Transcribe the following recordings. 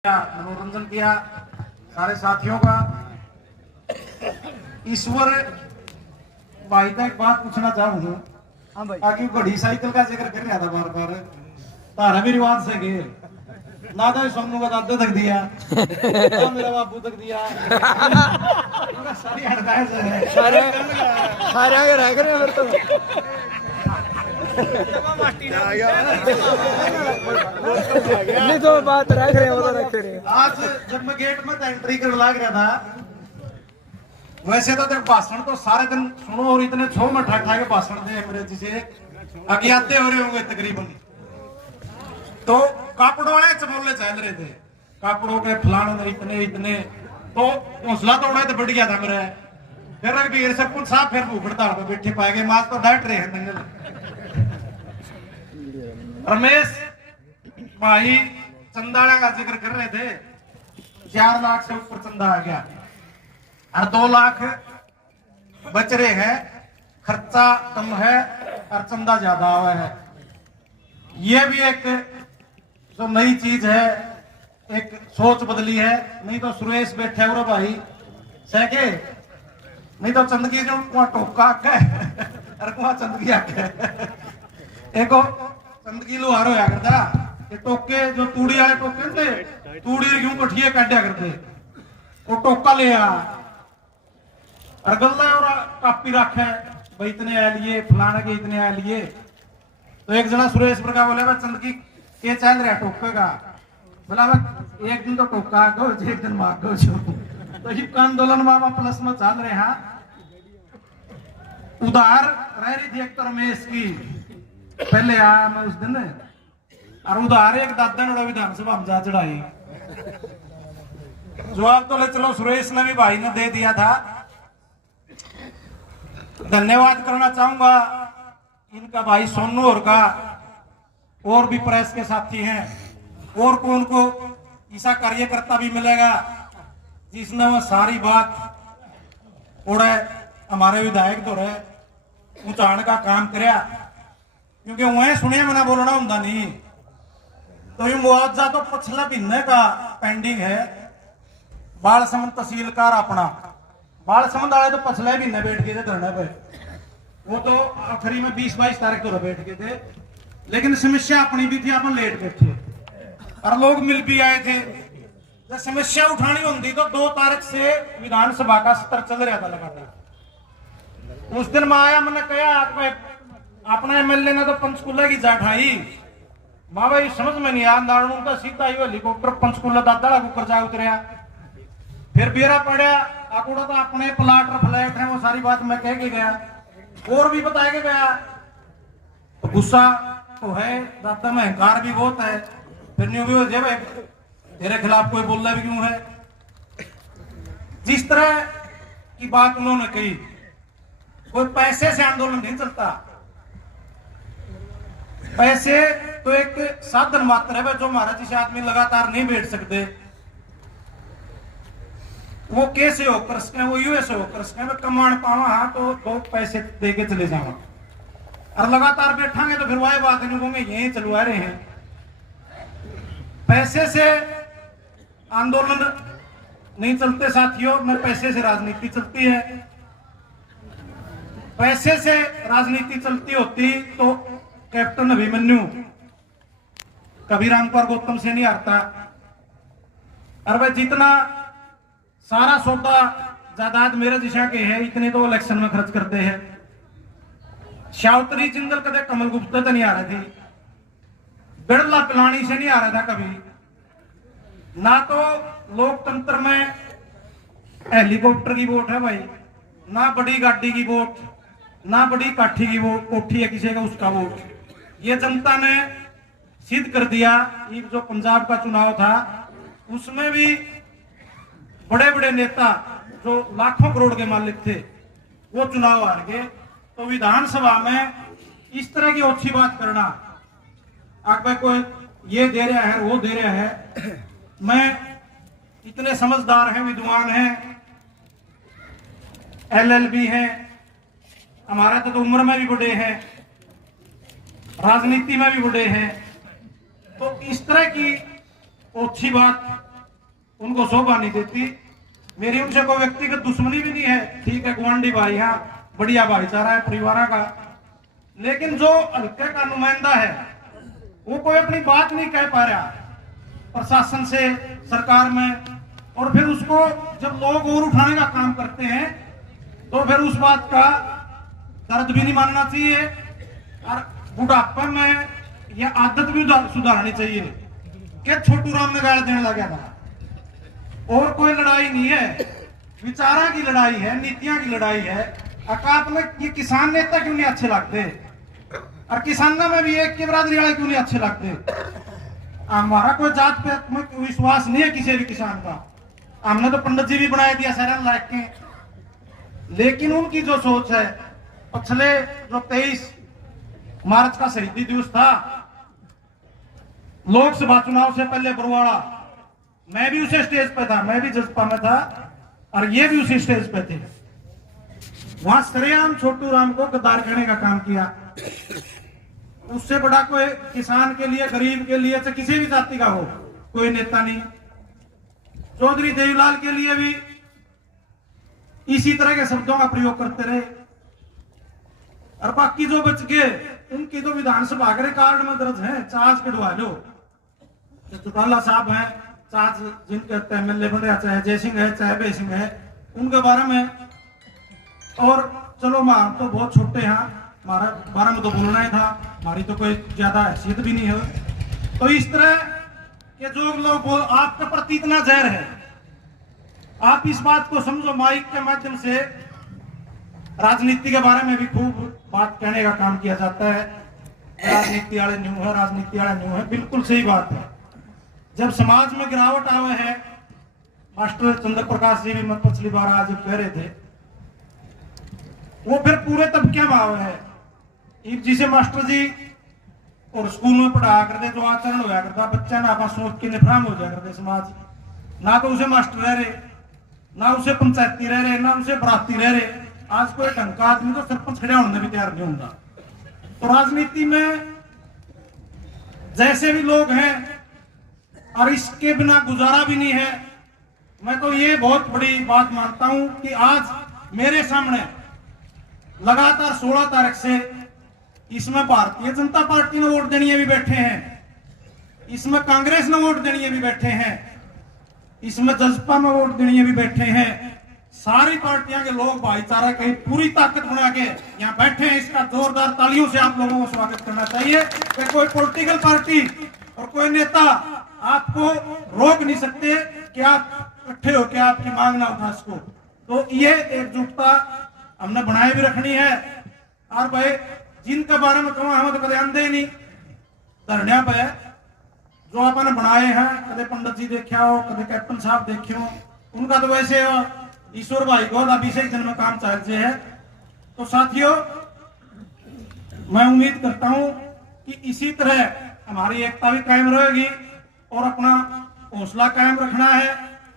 मनोरंजन किया सारे साथियों का। ईश्वर भाई का एक बात पूछना चाहूंगा। हाँ भाई। आगे घड़ी साइकिल का जिक्र कर रहा था बार बार, तारा भी रिवाज से गए ना तो सोनू का दादा तक दिया ना मेरा बाबू तक दिया सारी हड़काए से है। सारे आगे रह गए फिर तो नहीं तो बात रख रहे वो तो रख रहे। आज जब मैं गेट में एंट्री कर लग रहा था, वैसे तो जब भाषण तो सारे दिन सुनो और इतने छो में ठा के भाषण दे अंग्रेजी से अज्ञाते हो रहे होंगे तकरीबन। तो कापड़ों वाले चमोले चल रहे थे, कापड़ों के फलाने इतने इतने, तो हौसला तोड़ा तो बढ़ गया था मेरा। फिर रघबीर से कुछ साहब फिर भूख हड़ताल पे बैठे पाए गए, माज तो डट रहे हैं दंगल। रमेश भाई चंदाड़ा का जिक्र कर रहे थे, 4 लाख से ऊपर चंदा आ गया और 2 लाख बच रहे हैं। खर्चा कम है और चंदा ज्यादा हुआ है। ये भी एक जो नई चीज है, एक सोच बदली है। नहीं तो सुरेश बैठे हो भाई सके, नहीं तो चंदगी जो कुआ टोका आके और कुआ चंदगी आके एक चंदगी लोहार होया करता, ये टोके जो तूड़ी वाले टोके थे, तूड़ी क्यों कठिए काटा करते, वो टोका ले आ और गल्ला और कापी रखे भाई इतने आ लिए फलाने के इतने आ लिए। तो एक जना सुरेश प्रका बोले भाई चंदगी ये चल रहा टोके का, बोला भाई एक दिन तो टोका गो एक दिन मार गो जो। तो ये आंदोलन मामा प्लस में चल रहे हैं। उधार रह रही थी एक तो रमेश की, पहले आया मैं उस दिन और उधार एक दादा ने विधानसभा में जा चढ़ाई। जवाब तो ले चलो सुरेश ने भी भाई ने दे दिया था। धन्यवाद करना चाहूंगा इनका भाई सोनू और का, और भी प्रेस के साथी हैं और को उनको ऐसा कार्यकर्ता भी मिलेगा जिसने वो सारी बात उड़े हमारे विधायक तो रहे पहुंचाने का काम कराया, क्योंकि वह सुने मैंने बोलना होंगे नहीं। तो ये मुआवजा तो पिछले महीने का पेंडिंग है। बालसमंद तहसीलकार अपना बालसमंद वाले तो पिछले महीने बैठ गए थे धरने पे, वो तो आखिरी में 20-22 तारीख को बैठ गए थे, लेकिन समस्या अपनी भी थी, अपन लेट बैठे और लोग मिल भी आए थे। जब समस्या उठानी होती तो 2 तारीख से विधानसभा का सत्र चल रहा था लगातार। उस दिन मैं आया, मैंने कहा अपना एमएलए ने तो पंचकूला की जाठाई, माँ भाई समझ में नहीं आया नारणू का सीधा ही हेलीकॉप्टर पंचकूला दादा ऊपर जा उतरिया। फिर बेरा पड़ा आकुड़ा तो अपने प्लाट फ्लैट है, वो सारी बात मैं कह के गया और भी बता के गया। तो गुस्सा तो है दादा में, अहंकार भी बहुत है। फिर न्यू भी हो जाए भाई तेरे खिलाफ कोई बोलना भी क्यों है। जिस तरह की बात उन्होंने कही, कोई पैसे से आंदोलन नहीं चलता। पैसे तो एक साधन मात्र है जो हमारा जिसे आदमी लगातार नहीं बैठ सकते, वो कैसे हो कर सके, वो यूएस हो कर सके, कमाण पावा हाँ तो 2 पैसे दे के चले जावा और लगातार बैठांगे तो फिर वही बात नहीं, यही चलवा रहे हैं। पैसे से आंदोलन नहीं चलते साथियों, न पैसे से राजनीति चलती है। पैसे से राजनीति चलती होती तो कैप्टन अभिमन्यु कभी रामपुर गौतम से नहीं हारता। और वह जितना सारा सौदा जायदाद मेरे दिशा के है, इतने तो इलेक्शन में खर्च करते हैं। शावतरी जिंदल कदे कमल गुप्ता तो नहीं आ रही थी, बिरला पिलानी से नहीं आ रहा था कभी ना। तो लोकतंत्र में हेलीकॉप्टर की वोट है भाई, ना बड़ी गाड़ी की वोट, ना बड़ी काठी की वोट, कोठी है किसी का उसका वोट। ये जनता ने सिद्ध कर दिया। ये जो पंजाब का चुनाव था उसमें भी बड़े बड़े नेता जो लाखों करोड़ के मालिक थे वो चुनाव हार गए। तो विधानसभा में इस तरह की अच्छी बात करना, आगे कोई ये दे रहा है वो दे रहा है, मैं इतने समझदार हैं, विद्वान हैं, एलएलबी हैं, हमारा तो उम्र में भी बड़े हैं, राजनीति में भी बड़े हैं। तो इस तरह की अच्छी बात उनको शोभा नहीं देती। मेरी उनसे कोई व्यक्तिगत दुश्मनी भी नहीं है, ठीक है, गुआंढी भाई यहाँ बढ़िया भाईचारा है परिवार का। लेकिन जो हल्के का नुमाइंदा है वो कोई अपनी बात नहीं कह पा रहा प्रशासन से, सरकार में, और फिर उसको जब लोग और उठाने का काम करते हैं तो फिर उस बात का दर्द भी नहीं मानना चाहिए और बुढ़ापे में यह आदत भी सुधारनी चाहिए कि छोटू राम ने गाल देने लगा था। और कोई लड़ाई नहीं है, विचारा की लड़ाई है, नीतियां की लड़ाई है। अकात में ये किसान नेता क्यों नहीं अच्छे लगते और किसानों में भी एक की बरादरी वाले क्यों नहीं अच्छे लगते। हमारा कोई जात पे में विश्वास नहीं है किसी भी किसान का। हमने तो पंडित जी भी बनाए दिया शरण लायक के, लेकिन उनकी जो सोच है, पिछले जो 23 मार्च का शहीदी दिवस था, लोकसभा चुनाव से पहले बरवाड़ा, मैं भी उसे स्टेज पे था, मैं भी जसपा में था और ये भी उसी स्टेज पे थे। वहां सरेआम छोटू राम को गद्दार कहने का काम किया। उससे बड़ा कोई किसान के लिए, गरीब के लिए, चाहे किसी भी जाति का हो, कोई नेता नहीं। चौधरी देवीलाल के लिए भी इसी तरह के शब्दों का प्रयोग करते रहे। और बाकी जो बच गए उनकी तो विधानसभा के रिकॉर्ड में दर्ज है, चार्ज कटवा लो। चौटाला साहब हैं, चार्ज जिनके एमएलए बन रहा, चाहे जयसिंह है चाहे बे सिंह है, उनके बारे में। और चलो हम तो बहुत छोटे हैं, हमारा बारे में तो बोलना ही था, हमारी तो कोई ज्यादा हैसियत भी नहीं है। तो इस तरह के जो लोग आपके प्रति इतना जहर है, आप इस बात को समझो। माइक के माध्यम से राजनीति के बारे में भी खूब बात कहने का काम किया जाता है, राजनीति वाले न्यू है, राजनीति वाला न्यू है, बिल्कुल सही बात है। जब समाज में गिरावट आवे है, मास्टर चंद्र प्रकाश जी भी मैं पिछली बार आज कह रहे थे, वो फिर पूरे तबके में आवे है। एक जिसे मास्टर जी और स्कूल में पढ़ाया करते, जो आचरण होया करता, बच्चा ना आप सोच के निफराम हो जाया करते समाज, ना तो उसे मास्टर रह रहे, ना उसे पंचायती रह रहे, ना उसे बराती रह रहे। आज कोई ढंग का आदमी तो सरपंच खड़ा होने भी तैयार नहीं होगा। तो राजनीति में जैसे भी लोग हैं और इसके बिना गुजारा भी नहीं है। मैं तो ये बहुत बड़ी बात मानता हूं कि आज मेरे सामने लगातार 16 तारीख से इसमें भारतीय जनता पार्टी ने वोट देनी भी बैठे हैं, इसमें कांग्रेस ने वोट देनी भी बैठे हैं, इसमें जसपा में वोट देनी भी बैठे हैं। सारी पार्टियां के लोग भाईचारा की पूरी ताकत बना के यहाँ बैठे हैं। इसका जोरदार तालियों से आप लोगों को स्वागत करना चाहिए कि कोई पॉलिटिकल पार्टी और कोई नेता आपको रोक नहीं सकते कि आप इकट्ठे होकर आपकी मांग ना उठा सको। तो ये एकजुटता हमने बनाए भी रखनी है। और भाई जिनके बारे में कहूँ, हमें तो कदे आंदे ही नहीं धरने पे जो आपने बनाए हैं, कदे पंडित जी देखे हो, कदे कैप्टन साहब देखे हो, उनका तो वैसे ईश्वर भाई को अभिषेक जन में काम चलते है। तो साथियों, मैं उम्मीद करता हूं कि इसी तरह हमारी एकता भी कायम रहेगी और अपना हौसला कायम रखना है।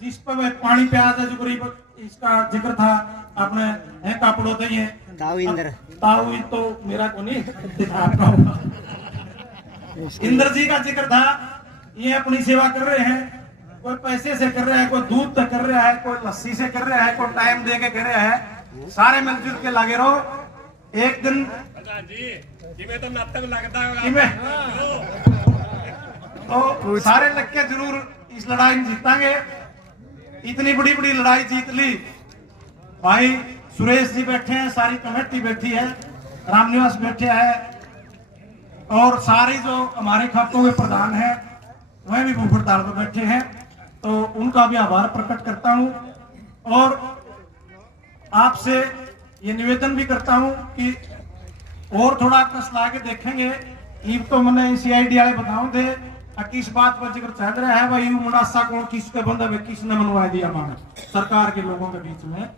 जिस पर पानी प्याज है, जो गरीब इसका जिक्र था आपने, है कापड़ो दही है ताऊ तो मेरा को नहीं था, आपका होगा। इंद्र जी का जिक्र था। ये अपनी सेवा कर रहे हैं, कोई पैसे से कर रहा है, कोई दूध से कर रहा है, कोई लस्सी से कर रहा है, कोई टाइम दे के कर रहा है। सारे मिलजुल के लगे रहो। एक दिन तो नाटक लगता है तो सारे लग के जरूर इस लड़ाई में जीतांगे। इतनी बड़ी बड़ी लड़ाई जीत ली। भाई सुरेश जी बैठे हैं, सारी कमेटी बैठी है, रामनिवास बैठे हैं और सारी जो हमारे खातों के प्रधान हैं वह भी भूख हड़ताल पर बैठे हैं। तो उनका भी आभार प्रकट करता हूं और आपसे ये निवेदन भी करता हूं कि और थोड़ा कस ला के देखेंगे। ईब तो मैंने सीआईडी वाले बताऊं थे, किस बात पर जिक्र चल रहा है भाई, मुनासा कौन किसके बंदा में किसने मनवा दिया माना सरकार के लोगों के बीच में।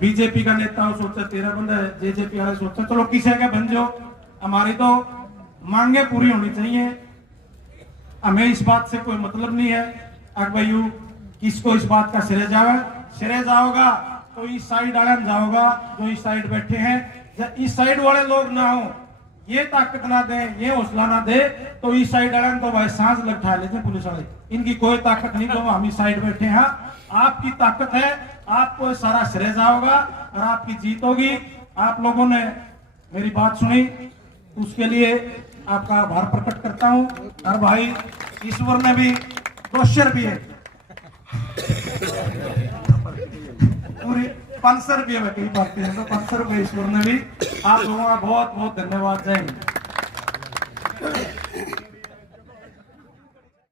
बीजेपी का नेता सोचा 13 बंदा है, जेजेपी वाले सोचा चलो किसी के बन जाओ। हमारी तो मांगे पूरी होनी चाहिए, हमें इस बात से कोई मतलब नहीं है अगर भाई किसको इस बात का सिरे जाओगा तो इस साइड वाले जाओगा जो इस साइड बैठे हैं। इस साइड वाले लोग ना हो ये ताकत ना दे, ये हौसला ना दे, तो इस साइड वाले तो भाई सांस लगा लेते पुलिस वाले। इनकी कोई ताकत नहीं, तो हम इस साइड बैठे हैं। आपकी ताकत है, आपको सारा श्रेय जाओगा और आपकी जीत होगी। आप लोगों ने मेरी बात सुनी, उसके लिए आपका आभार प्रकट करता हूँ। और भाई ईश्वर ने भी 200 रुपये पूरी 500 रुपये में कई बात तो 500 रुपये ईश्वर ने भी। आप लोगों का बहुत बहुत धन्यवाद। जय हिंद।